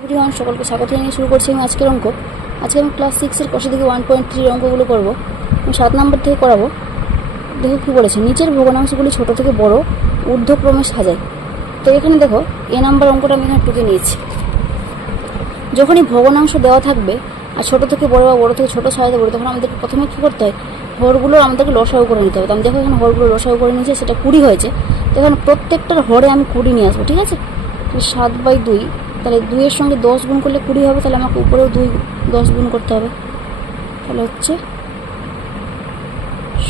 Everyone, সকলকে স্বাগত জানিয়ে শুরু করছি আমি আজকের অঙ্ক। আজকে আমি ক্লাস 6-এর কষা থেকে 1.3 অঙ্কগুলো করব। আমি 7 নম্বর থেকে করাবো। দেখো কী বলেছে, নিচের ভগ্নাংশগুলি ছোট থেকে বড় ঊর্ধ্বক্রমে সাজায়। তো এখানে দেখো এ নাম্বার অঙ্কটা আমি এখানে টুকে নিয়েছি। যখনই ভগ্নাংশ দেওয়া থাকবে আর ছোটো থেকে বড় বা বড়ো থেকে ছোটো সাজাতে বলি, তখন আমাদেরকে প্রথমে কী করতে হয়, হরগুলো আমাদেরকে লসাগু করে নিতে হবে। তো আমি দেখো এখানে হরগুলো লসাগু করে নিয়েছি, সেটা 20 হয়েছে। তো এখানে প্রত্যেকটার হরে আমি 20 নিয়ে আসবো, ঠিক আছে। 7/2, তাহলে 2-এর সঙ্গে 10 গুণ করলে 20 হবে, তাহলে আমাকে উপরেও 10 গুণ করতে হবে, তাহলে হচ্ছে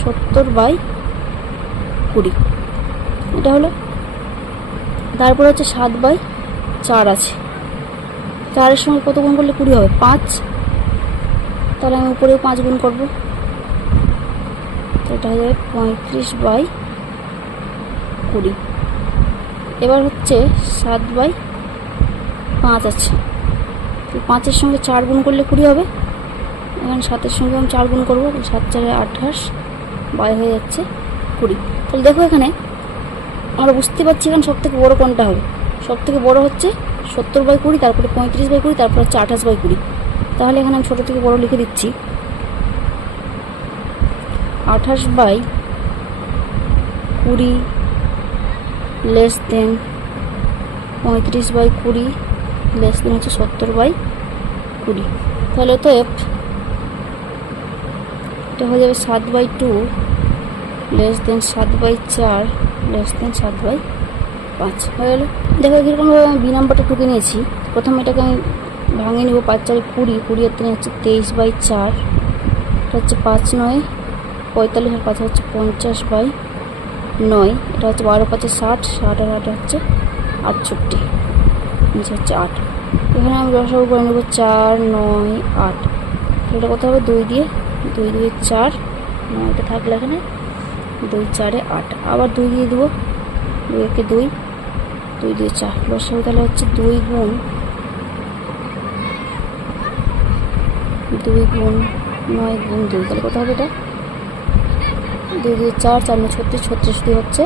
70/20 এটা হলো। তারপরে হচ্ছে 7/4 আছে, 4-এর সঙ্গে কত গুণ করলে 20 হবে, 5, তাহলে আমি উপরেও 5 গুণ করবো, তো এটা হয়ে যাবে 35/20। এবার হচ্ছে 7/5 আছে, 5-এর সঙ্গে 4 গুণ করলে 20 হবে। এখানে 7-এর সঙ্গে আমি 4 গুণ করবো, 7×4 = 28, বাই হয়ে যাচ্ছে 20। তাহলে দেখো এখানে আমরা বুঝতে পারছি এখানে সব থেকে বড়ো কোনটা হবে। সব থেকে বড়ো হচ্ছে 70/20, তারপরে 35/20, তারপর হচ্ছে 28/20। তাহলে এখানে আমি ছোটো থেকে বড়ো লিখে দিচ্ছি, 28/20 লেস দেন 35/20 লেস দেন হচ্ছে 70/20। তাহলে তো এটা হয়ে যাবে 7/2 লেস দেন 7/4 লেস দেন 7/5 হয়ে গেলো। দেখো কীরকমভাবে আমি বি নাম্বারটা টুকে নিয়েছি। প্রথমে এটাকে আমি ভাঙিয়ে নেবো, 5×4 = 20, 20 এর 3 হচ্ছে 23/4, এটা হচ্ছে 5×9 = 45, আর 5 হচ্ছে 50/9, এটা হচ্ছে 12×5 = 60, 60 আর 8 হচ্ছে 68, নিচে হচ্ছে 8। এখানে আমি লসাগু করে নেবো 4, 9, 8, এটা কত হবে, 2 দিয়ে 2 2 4, 9টা থাকলে এখানে 2 4 8, আবার 2 দিয়ে দেবো, 2 1 2, 2 2 4, লসাগু তাহলে হচ্ছে 2 গুণ 9 গুণ 2, তাহলে কত হবে, এটা 2 2 4, 4 9 36, 36 দিয়ে হচ্ছে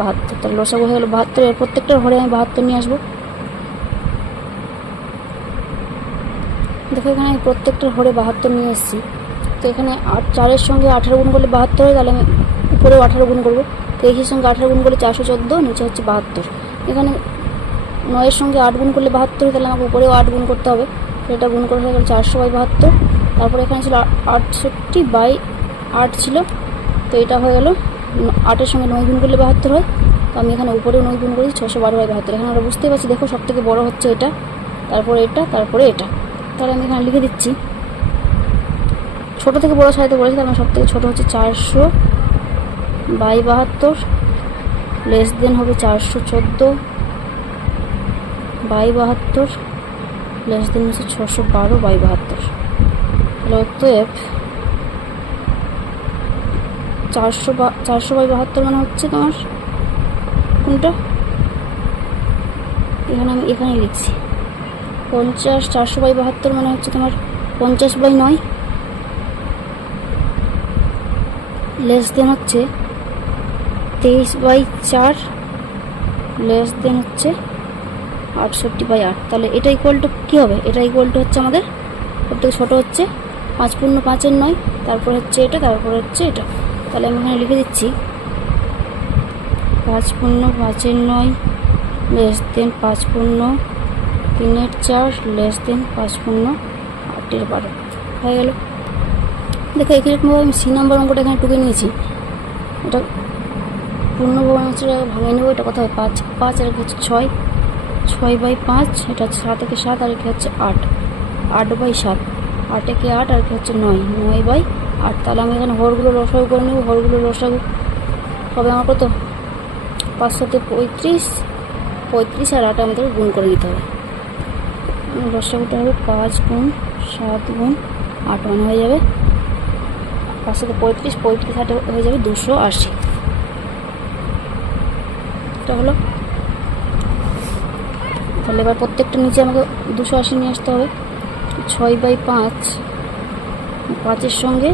72, তাহলে লসাগু হয়ে গেলো 72। এর প্রত্যেকটার ঘরে আমি 72 নিয়ে আসবো। দেখো এখানে আমি প্রত্যেকটার ঘরে 72 নিয়ে এসেছি। তো এখানে 4-এর সঙ্গে 18 গুণ করলে 72 হয়, তাহলে আমি উপরেও 18 গুণ করবো। 23-এর সঙ্গে 18 গুণ করলে 414, নিচে হচ্ছে 72। এখানে 9-এর সঙ্গে 8 গুণ করলে 72 হয়, তাহলে আমাকে উপরেও 8 গুণ করতে হবে। তো এটা গুণ করে হয়ে গেল 400/72। তারপরে এখানে ছিল 68/8 ছিল, তো এটা হয়ে গেল 8-এর সঙ্গে 9 গুণ করলে 72 হয়, তো আমি এখানে উপরেও 9 গুণ করেছি, 612/72। এখানে আমরা বুঝতেই পারছি, দেখো সব থেকে বড়ো হচ্ছে এটা, তারপরে এটা, তারপরে এটা। তাহলে আমি এখানে লিখে দিচ্ছি, ছোটো থেকে বড়ো সাজাতে বলেছি, তার মানে সব থেকে ছোটো হচ্ছে 400/72 লেস দেন হবে 414/72 লেস দেন হচ্ছে 612/72। তাহলে অতএব 400/72 মানে হচ্ছে তোমার কোনটা, এখানে আমি এখানে লিখছি 50, 400/72 মানে হচ্ছে তোমার 50/9 লেস দেন হচ্ছে 23/4 লেস দেন হচ্ছে 68/8। তাহলে এটা ইকুয়াল টু কী হবে, এটা ইকুয়াল টু হচ্ছে আমাদের সব থেকে ছোটো হচ্ছে 5×5 = 9, তারপর হচ্ছে এটা, তারপর হচ্ছে এটা। তাহলে আমি এখানে লিখে দিচ্ছি 5×5 = 9 লেস দেন 5×3 = 4 লেস দেন 5×8 = 12 হয়ে গেল। দেখো এরকমভাবে আমি সি নাম্বার অঙ্কটা এখানে টুকে নিয়েছি। এটা পূর্ণ ভগ্নাংশটা ভাঙিয়ে নেবো। এটা কত হয়, 5 আর হচ্ছে 6, 6/5, এটা হচ্ছে 7 একে 7, আর একে হচ্ছে 8, 8/7, 8 একে 8, আর একে হচ্ছে 9, 9/8। তাহলে আমি এখানে হরগুলো লসাগু করে নেবো। হরগুলো লসাগু হবে আমার কত, 5 7 35, 35 আর 8 আমাদের গুণ করে দিতে হবে। লসাগুটা হবে 5 গুণ 7 গুণ 8, মানে হয়ে যাবে 5 7 35, 35 8 হয়ে যাবে 280। এটা হলো। তাহলে এবার প্রত্যেকটা নিচে আমাকে 280 নিয়ে আসতে হবে। 6/5, 5-এর সঙ্গে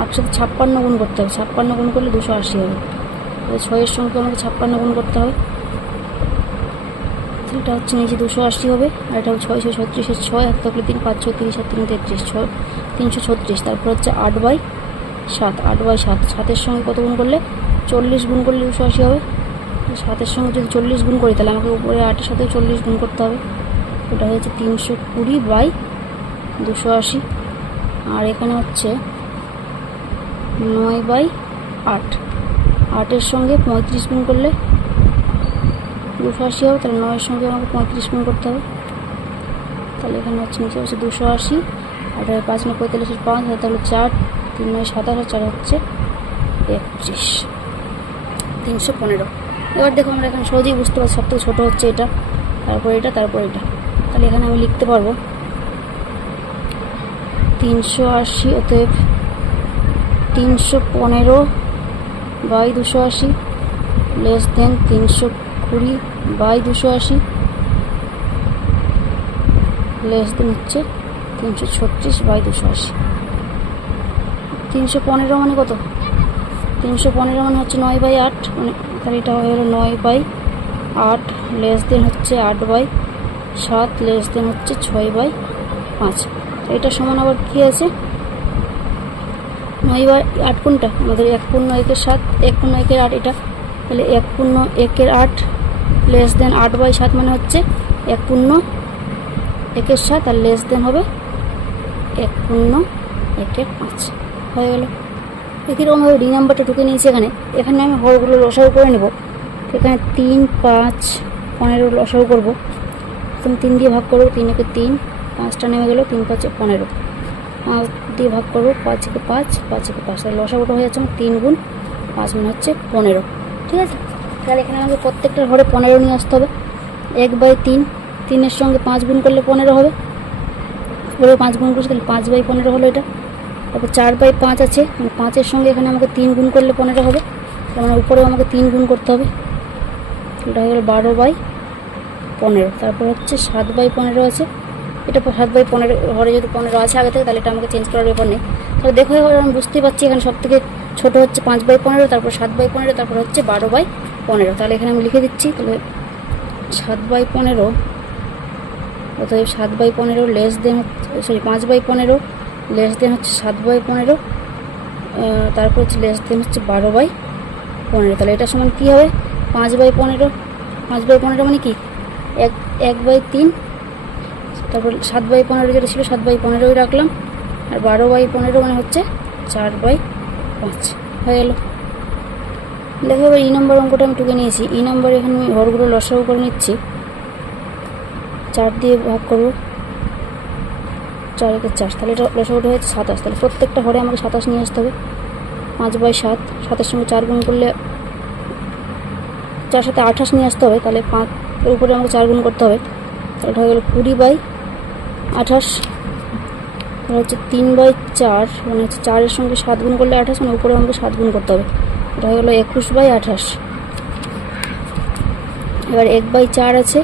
8 সাথে 56 গুণ করতে হবে, 56 গুণ করলে 280 হবে। তাহলে 6-এর সঙ্গে আমাকে 56 গুণ করতে হবে। তাহলে এটা হচ্ছে নিচে 280 হবে, আর এটা 6 6 36 6 হাতে থাকলে 3 5 6 30 আর 3 33 6 336। তারপর হচ্ছে 8/7, 8/7, 7-এর সঙ্গে কত গুণ করলে 40 গুণ করলে 280 হবে। 7-এর সঙ্গে যদি 40 গুণ করি তাহলে আমাকে উপরে 8-এর সাথে 40 গুণ করতে হবে। ওটা হয়েছে 320/280। আর এখানে হচ্ছে 9/8, 8-এর সঙ্গে 35 গুণ করলে 280 হবে, তাহলে 9-এর সঙ্গে আমাকে 35 গুণ করতে হবে। তাহলে এখানে হচ্ছে নিচে হচ্ছে 280, আর 5 9 45 5, তাহলে 4 3 9 27 আর 4 হচ্ছে 31, 315। এবার দেখো আমরা এখানে সহজেই বুঝতে পারছি সব থেকে ছোটো হচ্ছে এটা, তারপর এটা, তারপর এটা। তাহলে এখানে আমি লিখতে পারবো 380, অতএব 315/280 লেস দেন 320/280 লেস দেন হচ্ছে 336/280। 315 মানে কত? 315 মানে হচ্ছে 9/8, মানে তাহলে এটা হয়ে গেলো 9/8 লেস দেন হচ্ছে 8/7 লেস দেন হচ্ছে 6/5। এটা সমান আবার কী আছে? 9/8 কোনটা? আমাদের 1/1 1/8 এটা, তাহলে 1/1 লেস দেন 8/7 মানে হচ্ছে 1/1 আর লেস দেন হবে 1/1 হয়ে গেল। একইরকমভাবে ডি নাম্বারটা ঢুকে নিয়েছি এখানে। এখানে আমি হরগুলো লসাগু করে নেব। এখানে 3 5 15 লসাগু করবো। প্রথম 3 দিয়ে ভাগ করবো, 3 একে 3, 5টা নেমে গেল, 3 5 15, 5 দিয়ে ভাগ করবো, 5 একে 5, 5 একে 5, তাহলে লসাগুটা হয়ে যাচ্ছে আমার 3 গুণ 5 মানে হচ্ছে 15। ঠিক আছে, তাহলে এখানে আমাকে প্রত্যেকটার ঘরে 15 নিয়ে আসতে হবে। 1/3, 3-এর সঙ্গে 5 গুণ করলে 15 হবে, ওরে 5 গুণ করছে তাহলে 5/15 হলো এটা। তারপর 4/5 আছে, মানে 5-এর সঙ্গে এখানে আমাকে 3 গুণ করলে 15 হবে, তার মানে উপরেও আমাকে 3 গুণ করতে হবে, এটা হয়ে গেল 12/15। তারপর হচ্ছে 7/15 আছে, এটা 7/15 ঘরে যদি 15 আছে আগে থেকে, তাহলে এটা আমাকে চেঞ্জ করার ব্যাপার নেই। তাহলে দেখো এবার আমি বুঝতেই পারছি এখানে সব থেকে ছোটো হচ্ছে 5/15, তারপর 7/15, তারপর হচ্ছে 12/15। তাহলে এখানে আমি লিখে দিচ্ছি, তাহলে 7/15, অতএব 7/15 লেস দেন হচ্ছে 5/15 লেস দেন হচ্ছে 7/15, তারপর হচ্ছে লেস দেন হচ্ছে 12/15। তাহলে এটা সমান কী হবে? 5/15, 5/15 মানে কি 1/3, তারপর 7/15 যেটা ছিল 7/15 রাখলাম, আর 12/15 মানে হচ্ছে 4/5 হয়ে গেল। দেখো এবার ই নম্বর অঙ্কটা আমি টুকে নিয়েছি। ই নম্বর এখানে আমি ঘরগুলো লসাগু করে নিচ্ছি। 4 দিয়ে ভাগ করবো, 4 একে 4, তাহলে এটা লসাগুটা হয়েছে 27। তাহলে প্রত্যেকটা ঘরে আমাকে 27 নিয়ে আসতে হবে। 5/7, 7-এর সঙ্গে 4 গুণ করলে 4 সাথে 28 নিয়ে আসতে হবে, তাহলে 5-এর উপরে আমাকে 4 গুণ করতে হবে, তাহলে হয়ে গেল 20/28। তাহলে হচ্ছে 3/4, মানে হচ্ছে 4-এর সঙ্গে 7 গুণ করলে 28, মানে উপরে আমাকে 7 গুণ করতে হবে, এটা হয়ে গেলো 21/28। এবার 1/4 আছে,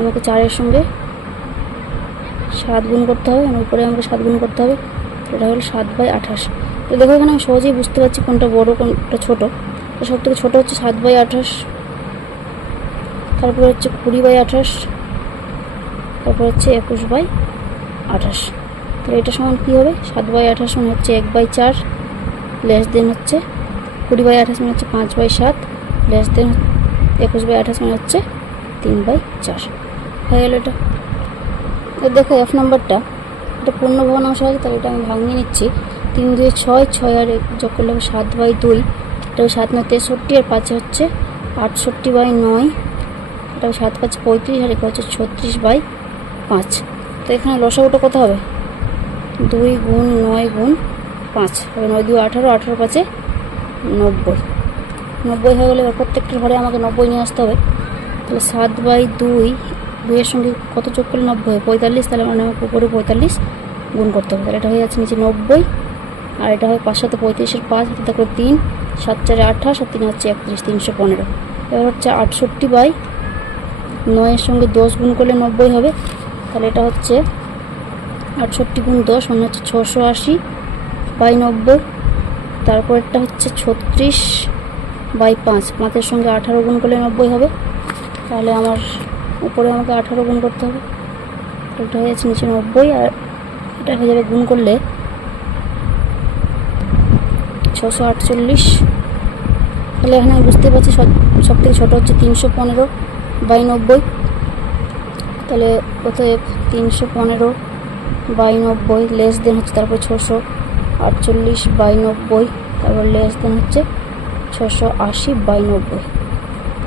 আমাকে 4-এর সঙ্গে 7 গুণ করতে হবে, মানে উপরে আমাকে 7 গুণ করতে হবে, এটা হলো 7/28। তো দেখো এখানে আমি সহজেই বুঝতে পারছি কোনটা বড় কোনটা ছোটো। তো সব থেকে ছোটো হচ্ছে 7/28, তারপরে হচ্ছে 20/28, তারপর হচ্ছে 21/28। তাহলে এটা সমান কী হবে? 7/28 মানে হচ্ছে 1/4 লেস দেন হচ্ছে 20/28 মানে হচ্ছে 5/7 লেস দেন 21/28 মানে হচ্ছে 3/4 হয়ে গেল এটা। দেখো F নাম্বারটা এটা পূর্ণ ভগ্নাংশ আছে, তাহলে এটা আমি ভাঙিয়ে নিচ্ছি। 3 2 6, 6 আর 1 যোগ করলে 7/2, এটা 7 9 63, আর 5 হচ্ছে 68/9, এটা 7 5 35, আর এটা হচ্ছে 36/5। তো এখানে লসাগুটা কত হবে? 2 গুণ 9 গুণ 5 হবে, 9 2 18, 18 5 90, 90 হয়ে গেলে এবার প্রত্যেকটার ঘরে আমাকে 90 নিয়ে আসতে হবে। তাহলে 7/2, 2-এর সঙ্গে কত যোগ করলে 90 হয়? 45, তাহলে মানে আমাকে উপরে 45 গুণ করতে হবে, তাহলে এটা হয়ে যাচ্ছে নিচে 90, আর এটা হয় 5 7 35-এর 5, তারপর 3 7 4 28, আর 3 হচ্ছে 31, 315। এবার হচ্ছে 68/9-এর সঙ্গে 10 গুণ করলে 90 হবে, তাহলে এটা হচ্ছে 68 গুণ 10 মানে হচ্ছে 680/90। তারপরটা হচ্ছে 36/5, 5-এর সঙ্গে 18 গুণ করলে 90 হবে, তাহলে আমার উপরে আমাকে 18 গুণ করতে হবে। এটা হয়ে যাচ্ছে নিচে 90, আর এটা হয়ে যাবে গুণ করলে 648। তাহলে এখানে আমি বুঝতে পারছি সব থেকে ছোটো হচ্ছে 315/90। তাহলে অতএব 315/90 লেস দেন হচ্ছে তারপর 648/90, তারপর লেস দেন হচ্ছে 680/90।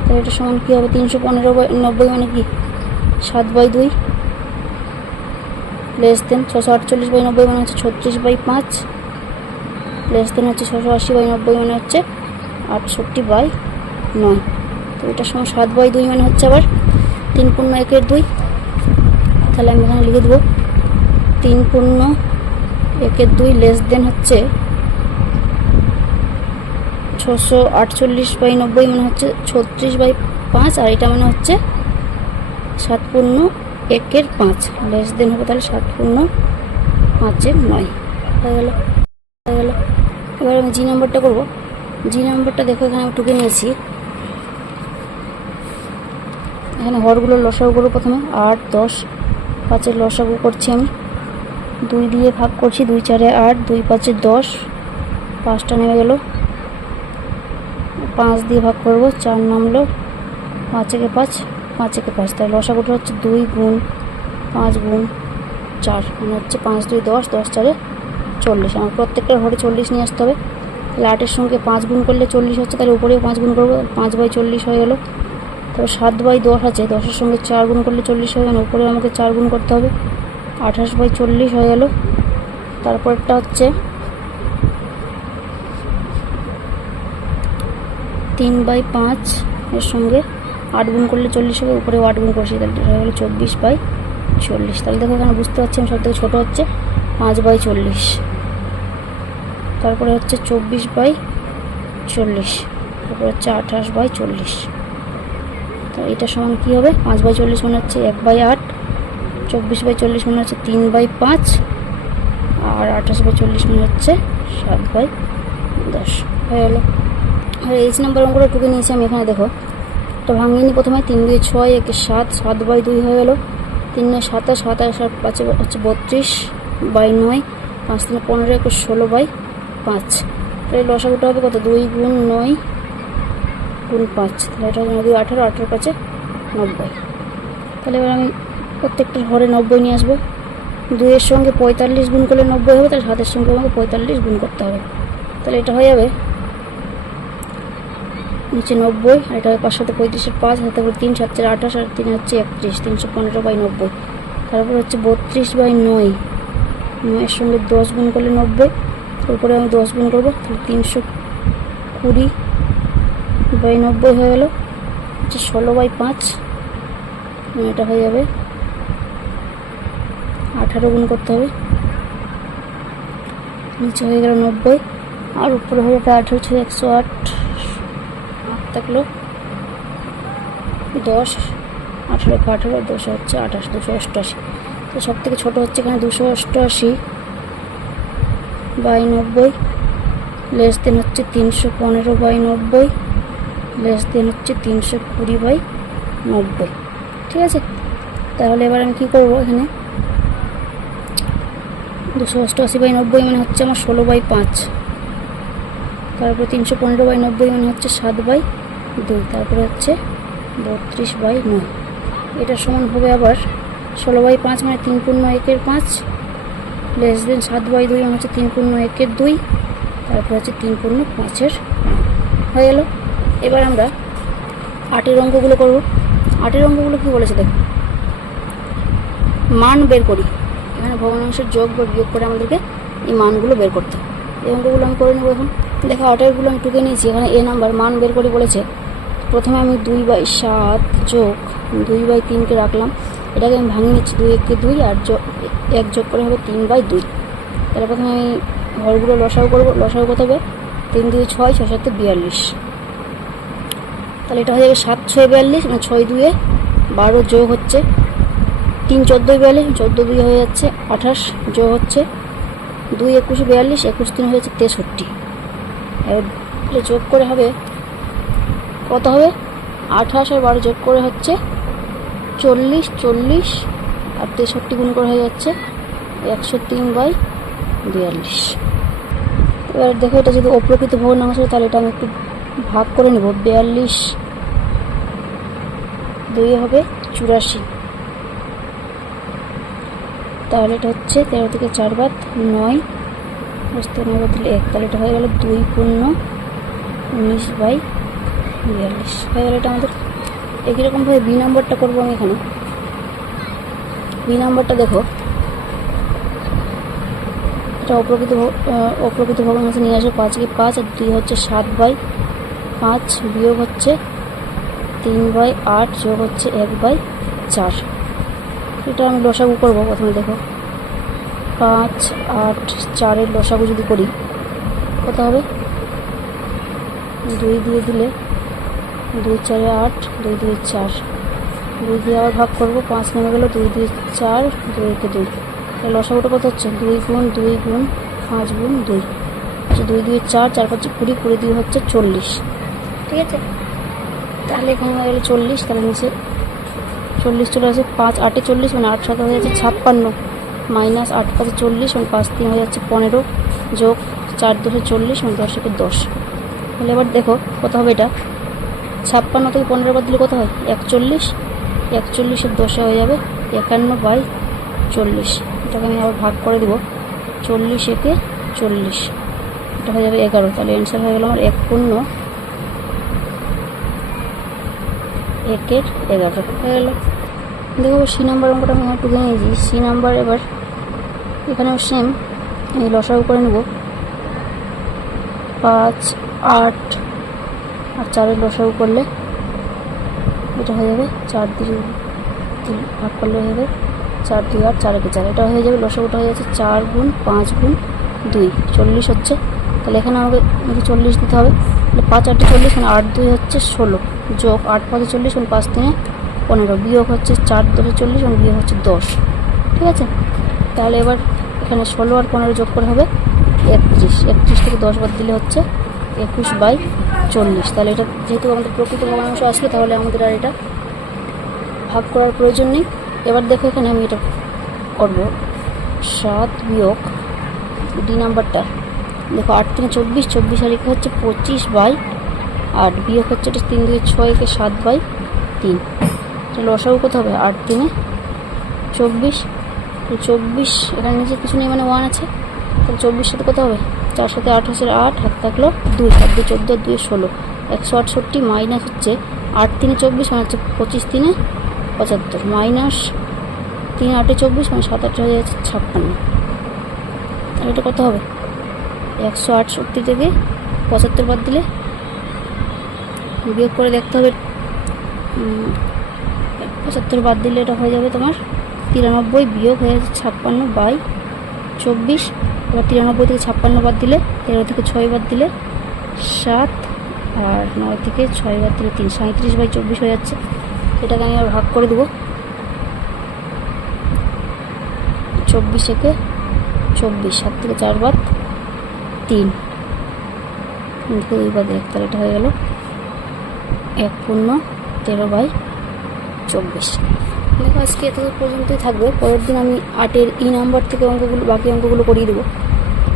তাহলে এটা সমান কী হবে? 315/90 মানে কি 7/2, লেস দেন 648/90 মানে হচ্ছে 36/5, লেস দেন হচ্ছে 680/90 মানে হচ্ছে 68/9। তো এটা সমান 7/2 মানে হচ্ছে আবার 3 পূর্ণ 1-এর 2। তাহলে আমি এখানে লিখে দেবো 3 পূর্ণ 1-এর 2 লেস দেন হচ্ছে 648/90 মানে হচ্ছে 36/5, আর এটা মানে হচ্ছে 7 পূর্ণ 1-এর 5 লেস দেন হবে তাহলে 7 পূর্ণ 5-এর 9 হয়ে গেল। এবার আমি জি নাম্বারটা করবো। জি নাম্বারটা দেখো এখানে আমি টুকে নিয়েছি। এখানে হরগুলো লসাগু করবো। প্রথমে 8, 10, 5-এর লসাগু করছি আমি। 2 দিয়ে ভাগ করছি, 2 4-এ 8, 2 5-এ 10, 5টা নেমে গেল। 5 দিয়ে ভাগ করবো, 4 নামলো, 5-একে 5, 5-একে 5। তাহলে লসাগুটা হচ্ছে 2 গুণ 5 গুণ 4 মানে হচ্ছে 5 2 10, 10 4-এ 40। আমার প্রত্যেকটা ঘরে 40 নিয়ে আসতে হবে। তাহলে 8-এর সঙ্গে 5 গুণ করলে 40 হচ্ছে, তাহলে উপরেও 5 গুণ করবো, 5/40 হয়ে গেল। তারপর 7/10 আছে, 10-এর সঙ্গে 4 গুণ করলে 40 হয়ে গেল, উপরে আমাকে 4 গুণ করতে হবে, 28/40 হয়ে গেল। তারপরটা হচ্ছে 3/5, এর সঙ্গে 8 গুণ করলে 40 হবে, উপরে 8 গুণ করছি, তাহলে এটা হয়ে গেলো 24/40। তাহলে দেখো এখানে বুঝতে পারছি আমি সব থেকে ছোটো হচ্ছে 5/40, তারপরে হচ্ছে 24/40, তারপরে হচ্ছে 28/40। তো এটা সমান কী হবে? 5/40 মানে হচ্ছে 1/8, 24/40 মানে হচ্ছে 3/5, আর 28/40 মানে হচ্ছে 7/10 হয়ে গেলো। আর এইচ নাম্বার অঙ্কটা টুকে নিয়েছি আমি। এখানে দেখো এটা ভাঙিয়ে নিই। প্রথমে 3 2 6, 1 7, 7/2 হয়ে গেল। 3 9 27, 27 7 5 হচ্ছে 32/9, 5 3 15, 1 16/5। তাহলে লসাগুটা হবে কত? 2 গুণ 9 গুণ 5, তাহলে এটা 9 2 18, 18 5 90। তাহলে এবার আমি প্রত্যেকটা ঘরে 90 নিয়ে আসবো। 2-এর সঙ্গে 45 গুণ করলে 90 হবে, তাহলে 7-এর সঙ্গে আমাকে 45 গুণ করতে হবে। তাহলে এটা হয়ে যাবে নিচে 90, আর এটা 5 7 35-এর 5, তারপরে 3 7 4 28, আর 3 হচ্ছে 31, 315/90। তারপর হচ্ছে 32/9, 9-এর সঙ্গে 10 গুণ করলে 90, তারপরে আমি 10 গুণ করবো, তাহলে 320/90 হয়ে গেল। হচ্ছে 16/5, এটা হয়ে যাবে 18 গুণ করতে হবে, নিচে হয়ে গেল 90, আর উপরে হয়ে যাবে 18 108 থাকলো 10, 18 18, 10 হচ্ছে 28, 288। তো সব থেকে ছোটো হচ্ছে এখানে 288/90, লেস দেন হচ্ছে 315/90, লেস দেন হচ্ছে 320/90। ঠিক আছে, তাহলে এবার আমি কী করবো? এখানে 288/90 মানে হচ্ছে আমার 16/5, তারপরে 315/90 মানে হচ্ছে 7/2, তারপরে হচ্ছে 32/9। এটার সমান হবে আবার 16/5 মানে 3 পূর্ণ 1-এর 5, লেস দেন 7/2 মানে হচ্ছে 3 পূর্ণ 1-এর 2, তারপরে হচ্ছে 3 পূর্ণ 5-এর হয়ে গেল। এবার আমরা 8-এর অঙ্কগুলো করবো। 8-এর অঙ্কগুলো কী বলেছে দেখো, মান বের করি। এখানে ভগ্নাংশের যোগ বা বিয়োগ করে আমাদেরকে এই মানগুলো বের করতে হবে। এই অঙ্কগুলো আমি করে নেবো। এখন দেখো 8-এরগুলো আমি টুকে নিয়েছি। এখানে এ নাম্বার মান বের করি বলেছে। প্রথমে আমি 2/7 যোগ 2/3কে রাখলাম, এটাকে আমি ভাঙিয়ে নিচ্ছি, 2 1 2, আর 1 যোগ করে হবে 3/2। তাহলে প্রথমে আমি ঘরগুলো লসাগু করবো। লসাগু কত হবে? 3 2 6, 6 7 42। তাহলে এটা হয়ে যাবে 7 6 42, মানে 6 2 12, যোগ হচ্ছে 3 14 42, 14 2 হয়ে যাচ্ছে 28, যোগ হচ্ছে 2 21 42, 21 3 হয়ে যাচ্ছে 63। এবার যোগ করে হবে কত হবে? 28 আর 12 যোগ করে হচ্ছে 40 40 আর 63 গুণ করে হয়ে যাচ্ছে 103/42। এবার দেখো এটা যদি অপ্রকৃত ভগ্নাংশ হয় তাহলে এটা আমি একটু ভাগ করে নেব। 42 2 হবে 84, তাহলে এটা হচ্ছে 13 থেকে 4 বাদ 9 বুঝতে নেব দিলে 1, তাহলে এটা হয়ে গেল 2 পূর্ণ 19/42 হয়ে গেল এটা আমাদের। একই রকমভাবে বি নাম্বারটা করবো আমি এখানে। বি নাম্বারটা দেখো, এটা অপ্রকৃত ভগ্নাংশে নিয়ে আসে 5 কে 5 আর 2 হচ্ছে 7/5 বিয়োগ হচ্ছে 3/8 যোগ হচ্ছে 1/4। এটা আমি লসাগু করবো। প্রথমে দেখো 5 8 4 লসাগু যদি করি কত হবে, 2 দিয়ে দিলে 2 4 8 2 2 4, 2 দিয়ে আবার ভাগ করবো, 5 নেমে গেল, 2 2 4 2 কে 2, লসাগুটা কত হচ্ছে 2 গুণ 2 গুণ 5 গুণ 2, 2 2 4 4 5 20 20 2 হচ্ছে 40। ঠিক আছে, তাহলে এখানে হয়ে গেল 40, তাহলে নিচে 40 চলে আসে, 5 8 40 মানে 8 7 হয়ে যাচ্ছে 56 মাইনাস 8 5 40 মানে 5 3 হয়ে যাচ্ছে 15 যোগ 4 2 40 মানে 10 থেকে 10। তাহলে এবার দেখো কত হবে, এটা 56 থেকে 15 বাদ দিলে কত হয় 41, 41 10 হয়ে যাবে 51/40। এটাকে আমি আবার ভাগ করে দিব, 40 একে 40, এটা হয়ে যাবে 11, তাহলে অ্যান্সার হয়ে গেল আমার 1 পূর্ণ 1 এর 11 হয়ে গেল। দেখো সি নাম্বার অঙ্কটা আমি একটু নিয়েছি। সি নাম্বার এবার এখানেও সেম, আমি লসাগু করে নেব, 5 8 আর 4 লসাগু করলে এটা হয়ে যাবে 4 দিয়ে ভাগ করলে হয়ে যাবে 4 2 8 4 4, এটা হয়ে যাবে লসাগুটা হয়ে যাচ্ছে 4 গুণ 5 গুণ 2 40 হচ্ছে। তাহলে এখানে আমাকে 40 দিতে হবে, তাহলে 5 8 40 মানে 8 2 হচ্ছে 16 যোগ 8 5 40 মানে 5 3 15 বিয়োগ হচ্ছে 4 2 40 মানে বিয়োগ হচ্ছে 10। ঠিক আছে, তাহলে এবার এখানে 16 আর 15 যোগ করে হবে 31, 31 থেকে 10 বাদ দিলে হচ্ছে 21/40। তাহলে এটা যেহেতু আমাদের প্রকৃত ভগ্নাংশ আসলো তাহলে আমাদের আর এটা ভাগ করার প্রয়োজন নেই। এবার দেখো এখানে আমি এটা করব 7 বিয়োগ ডি নাম্বারটা, দেখো 8 3 24 24 আর একে হচ্ছে 25/8 বিয়োগ হচ্ছে এটা 3 2 6 কে 7/3। এটা লসাগু কত হবে 8 3 24, 24 এখানে নিচে কিছু নেই মানে 1 আছে, তাহলে 24 সাথে কত হবে 4 সাথে 8 হচ্ছে 8, হাত থাকলো 2 7 2 14 2 16 168 মাইনাস হচ্ছে 8 3 24 মানে হচ্ছে 25 3 75 মাইনাস 3 8 24 মানে 7 8 হয়ে যাচ্ছে 56। তাহলে এটা কত হবে 168 থেকে 75 বাদ দিলে বিয়োগ করে দেখতে হবে, 75 বাদ দিলে এটা হয়ে যাবে তোমার 93 বিয়োগ হয়ে যাচ্ছে 56/24। এবার 93 থেকে 56 বাদ দিলে 13 থেকে 6 বাদ দিলে 7 আর 9 থেকে 6 বাদ দিলে 3 37/24 হয়ে যাচ্ছে। এটাকে আমি আর ভাগ করে দেবো, 24 একে 24 7 থেকে 4 বাদ 3 2 বাদ 1, তাহলে এটা হয়ে গেল 1 পূর্ণ 13/24। দেখো আজকে এত পর্যন্তই থাকবে, পরের দিন আমি 8 ই নাম্বার থেকে বাকি অঙ্কগুলো করিয়ে দেবো।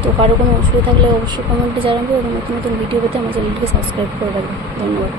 তো কারো কোনো অসুবিধা থাকলে অবশ্যই কমেন্টে জানাবে এবং নতুন নতুন ভিডিও পেতে আমার চ্যানেলটিকে সাবস্ক্রাইব করে রাখবে। ধন্যবাদ।